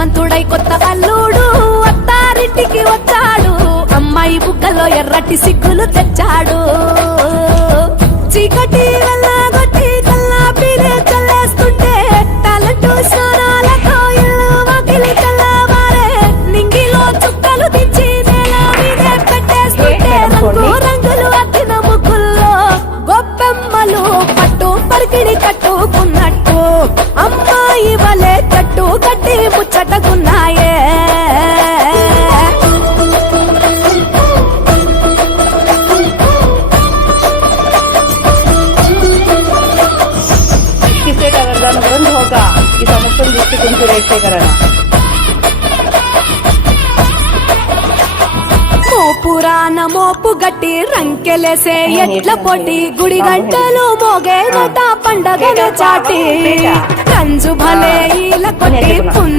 శ్రీమంతుడై కొత్త అల్లుడు అత్తారింటికి వచ్చాడు, అమ్మాయి బుగ్గలో ఎర్రటి సిగ్గులు తెచ్చాడు. చీకటి వెళ్ళగొట్టి కల్లాపినే చల్లేస్తుంటే టాలెంటు స్నానాలతో ఇల్లు వాకిలి తెల్లవారే, నింగిలో చుక్కలు దించి నేల మీదే పెట్టేస్తుంటే రంగు రంగులు అద్దిన ముగ్గుల్లో గొప్పెమ్మలు పట్టు పరికిణి కట్టుకున్నట్టు అమ్మాయి వలే కట్టు కట్టి ముచ్చటకున్నాయే. बंद होगा ఈ సంవత్సరం దృష్టి కొంచెం రేసేకరణ పురాణ మోపు గట్టి రంకెలేసే ఎట్ల పొట్టి గుడి గంటలు మోగేదట పండగ చాటి రంజు భలే ఈల కొట్టి పుంజ